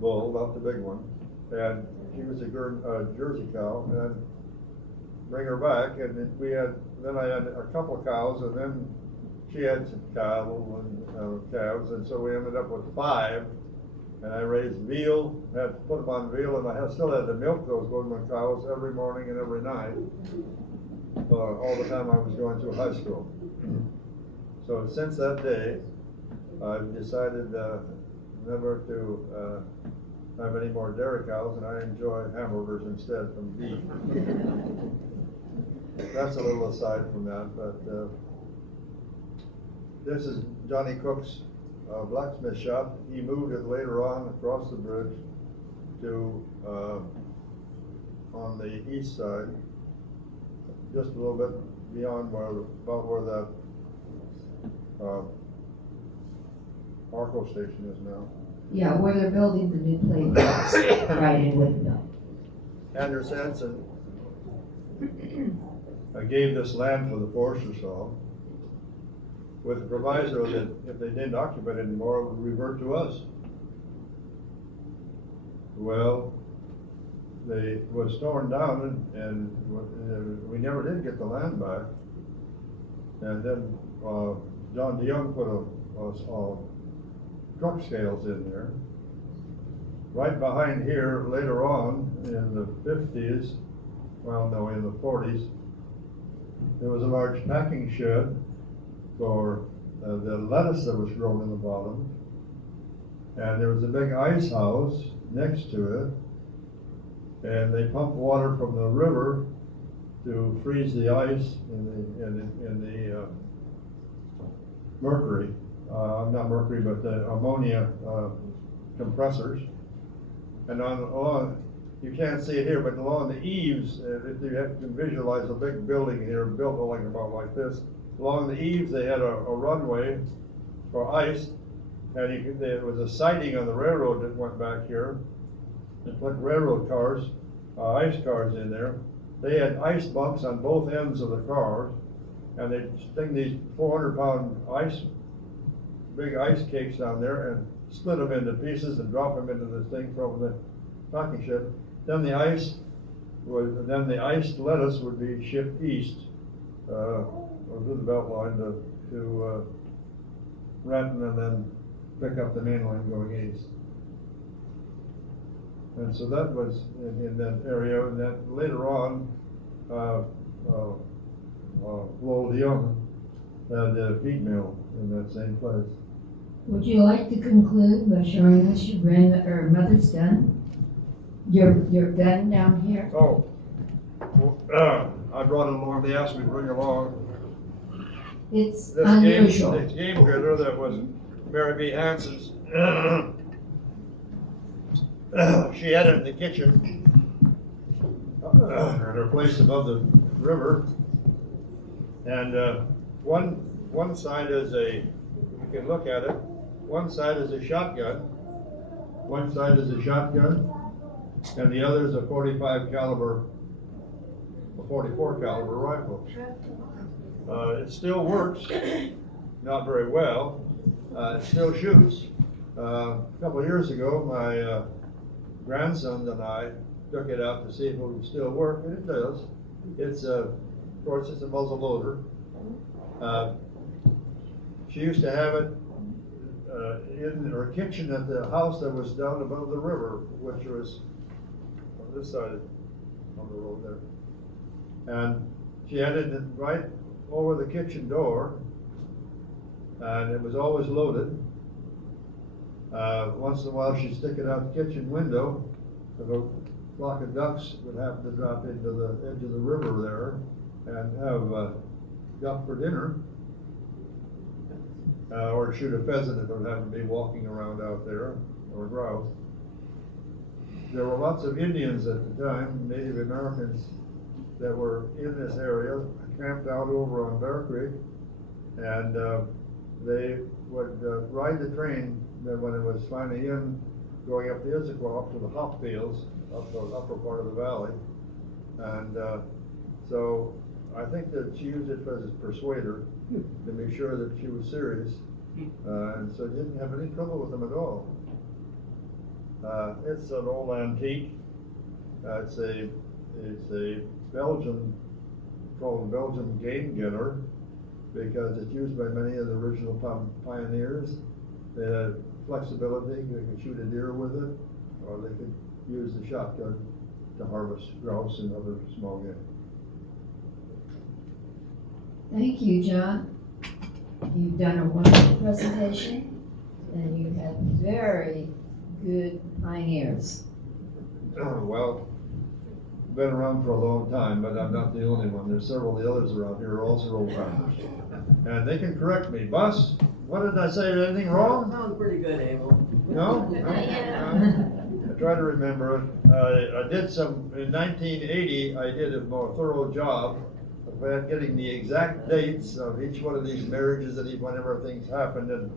bull, not the big one, and she was a Jersey cow, and bring her back, and then I had a couple of cows, and then she had some cattle and calves, and so we ended up with 5. And I raised veal, had to put them on veal, and still had to milk those Goodman cows every morning and every night, all the time I was going through high school. So since that day, I've decided never to have any more dairy cows, and I enjoy hamburgers instead from beef. That's a little aside from that, but this is Johnny Cook's blacksmith shop. He moved it later on across the bridge to on the east side, just a little bit beyond about where that Arco station is now. Yeah, where they're building the new playgrounds, right in Woodville. Andrew Sanson gave this land for the Foresters Hall with the proviso that if they didn't occupy it anymore, it would revert to us. Well, it was torn down and we never did get the land back. And then John DeYoung put a truck scales in there. Right behind here, later on in the 50s, well, no, in the 40s, there was a large packing shed for the lettuce that was grown in the bottom. And there was a big ice house next to it. And they pumped water from the river to freeze the ice in the mercury, not mercury, but the ammonia compressors. And along, you can't see it here, but along the eaves, if you can visualize a big building here, built about like this, along the eaves they had a runway for ice, and there was a siding on the railroad that went back here. They put railroad cars, ice cars in there. They had ice bumps on both ends of the cars, and they'd sting these 400-pound big ice cakes down there and split them into pieces and drop them into this thing from the packing shed. Then the iced lettuce would be shipped east, or through the belt line to Renton, and then pick up the main line going east. And so that was in that area, and that later on, Lowell DeYoung had a feed mill in that same place. Would you like to conclude by showing us your mother's gun? Your gun down here? Oh, I brought it along. They asked me to bring it along. It's This unusual. This game critter that was Mary B. Hanson's. She had it in the kitchen, at her place above the river. And one side is you can look at it, one side is a shotgun, and the other is a 44 caliber rifle. It still works, not very well. It still shoots. A couple of years ago, my grandson and I took it out to see if it would still work, and it does. It's of course, it's a muzzle loader. She used to have it in her kitchen at the house that was down above the river, which was on this side on the road there. And she had it right over the kitchen door, and it was always loaded. Once in a while she'd stick it out the kitchen window. If a flock of ducks would happen to drop into the edge of the river there and have duck for dinner, or shoot a pheasant that would happen to be walking around out there, or grouse. There were lots of Indians at the time, Native Americans, that were in this area, camped out over on Bear Creek, and they would ride the train then when it was finally going up the Issaquah up to the hop fields, up the upper part of the valley. And so I think that she used it as a persuader to make sure that she was serious. And so didn't have any trouble with them at all. It's an old antique. It's a Belgian, called Belgian game getter. because it's used by many of the original pioneers. They had flexibility, they could shoot a deer with it, or they could use the shotgun to harvest grouse and other small game. Thank you, John. You've done a wonderful presentation, and you had very good pioneers. Well, been around for a long time, but I'm not the only one. There's several of the others around here are also old timers. And they can correct me. Bus, what did I say? Anything wrong? Sounds pretty good, Emil. No? I try to remember it. I did some, in 1980, I did a more thorough job of getting the exact dates of each one of these marriages and whenever things happened. And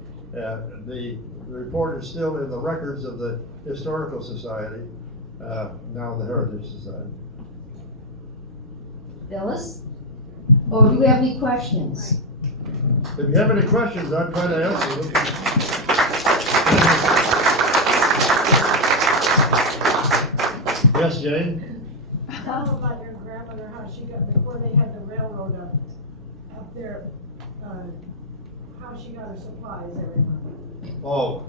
the report is still in the records of the Historical Society, now the Heritage Society. Phyllis? Oh, do we have any questions? If you have any questions, I'll try to answer them. Yes, Jane? How about your grandmother, how she got, before they had the railroad up there, how she got her supplies every month? Oh,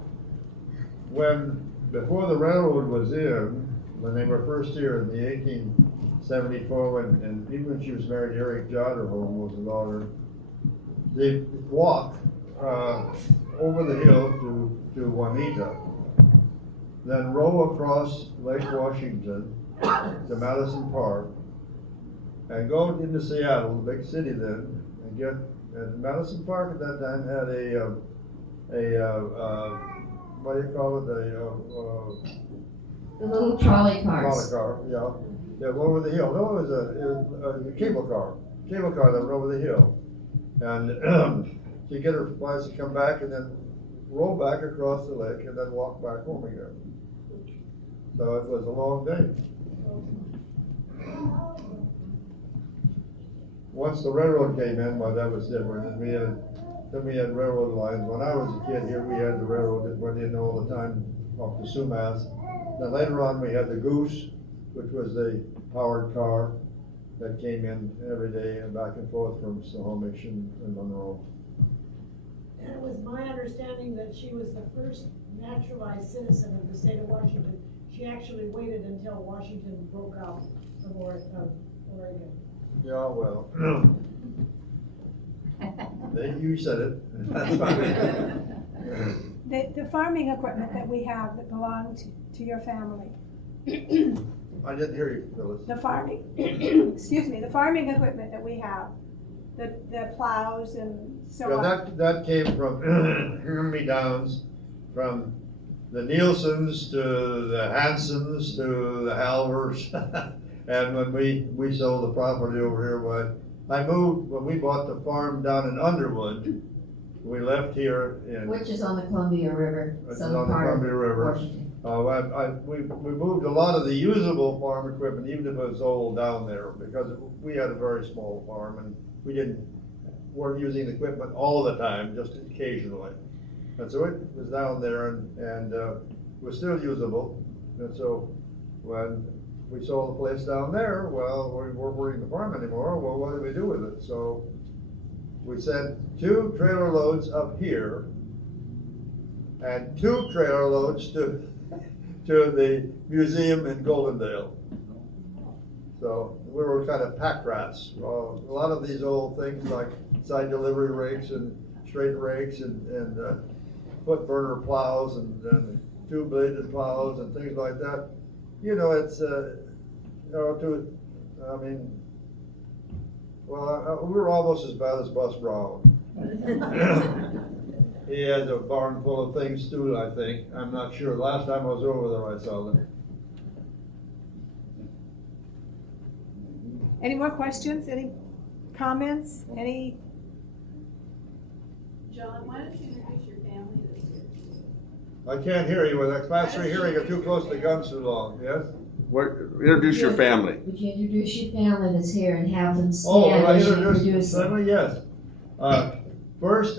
before the railroad was in, when they were first here in the 1874, and even when she was married, Eric Jodderholm was the daughter, they'd walk over the hill to Juanita, then row across Lake Washington to Madison Park, and go into Seattle, the big city then, and get, and Madison Park at that time had what do you call it, The little trolley trolley cars. car, yeah, that went over the hill. No, it was a cable car that went over the hill. And she'd get her supplies to come back and then roll back across the lake and then walk back home again. So it was a long day. Once the railroad came in, well, that was different. Then we had railroad lines. When I was a kid here, we had the railroad that went in all the time up to Sumas. Then later on, we had the Goose, which was the powered car that came in every day and back and forth from Snohomish and Monroe. And it was my understanding that she was the first naturalized citizen of the state of Washington. She actually waited until Washington broke out from Oregon. Yeah, well, you said it. That's fine. The farming equipment that we have that belonged to your family, I didn't hear you, Phyllis. the farming, excuse me, the farming equipment that we have, the plows and so Yeah, on. that came from hand-me-downs, from the Nielsen's to the Hansons to the Halvers. And when we sold the property over here, when we bought the farm down in Underwood, we left here in. Which is on the Columbia River, Which is southern on the part of Columbia River. Washington. We moved a lot of the usable farm equipment, even if it was old, down there, because we had a very small farm and weren't using the equipment all the time, just occasionally. And so it was down there and was still usable. And so when we sold the place down there, well, we weren't working the farm anymore. Well, what do we do with it? So we sent 2 trailer loads up here and 2 trailer loads to the museum in Goldendale. So we were kind of pack rats. Well, a lot of these old things like side delivery rakes and straight rakes and foot burner plows and 2-bladed plows and things like that. You know, it's, we were almost as bad as Bus Brown. He has a barn full of things too, I think. I'm not sure. Last time I was over there, I saw them. Any more questions? Any comments? Any? John, why don't you introduce your family that's here? I can't hear you with that class 3 hearing. You're too close to the guns too long. Yes? Introduce your family. Would you introduce your family that's here and have them Oh, stand I as you introduced introduce the them? family. Yes. First,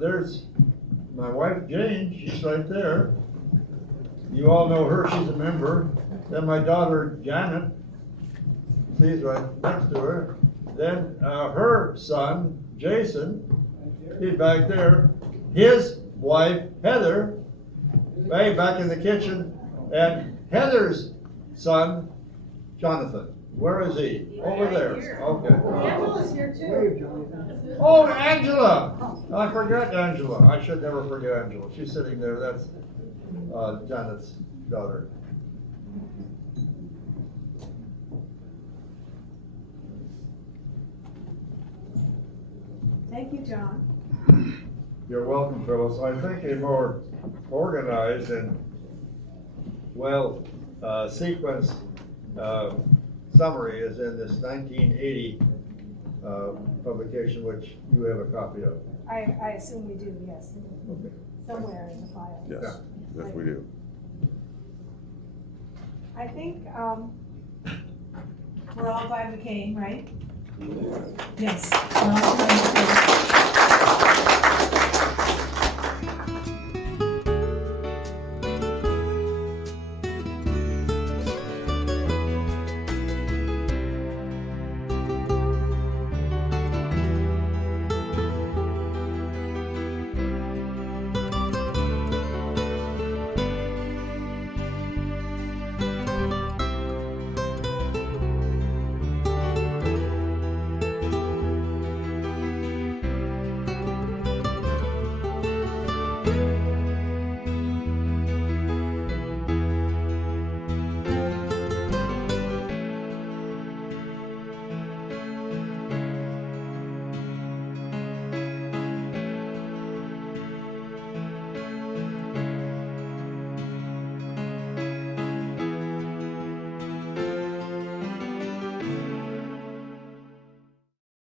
there's my wife Jane. She's right there. You all know her. She's a member. Then my daughter Janet. She's right next to her. then her son, Jason, he's back there, his wife, Heather, back in the kitchen, and Heather's son, Jonathan. Where is he? Over there. Okay. Angela's here too. Oh, Angela! I forgot Angela. I should never forget Angela. She's sitting there. That's Janet's daughter. Thank you, John. You're welcome, Phyllis. I think a more organized and well sequenced summary is in this 1980 publication, which you have a copy of. I assume we do, yes, Okay. somewhere in the file. Yes, yes, we do. I think we're all glad we came, right? Yes. Well,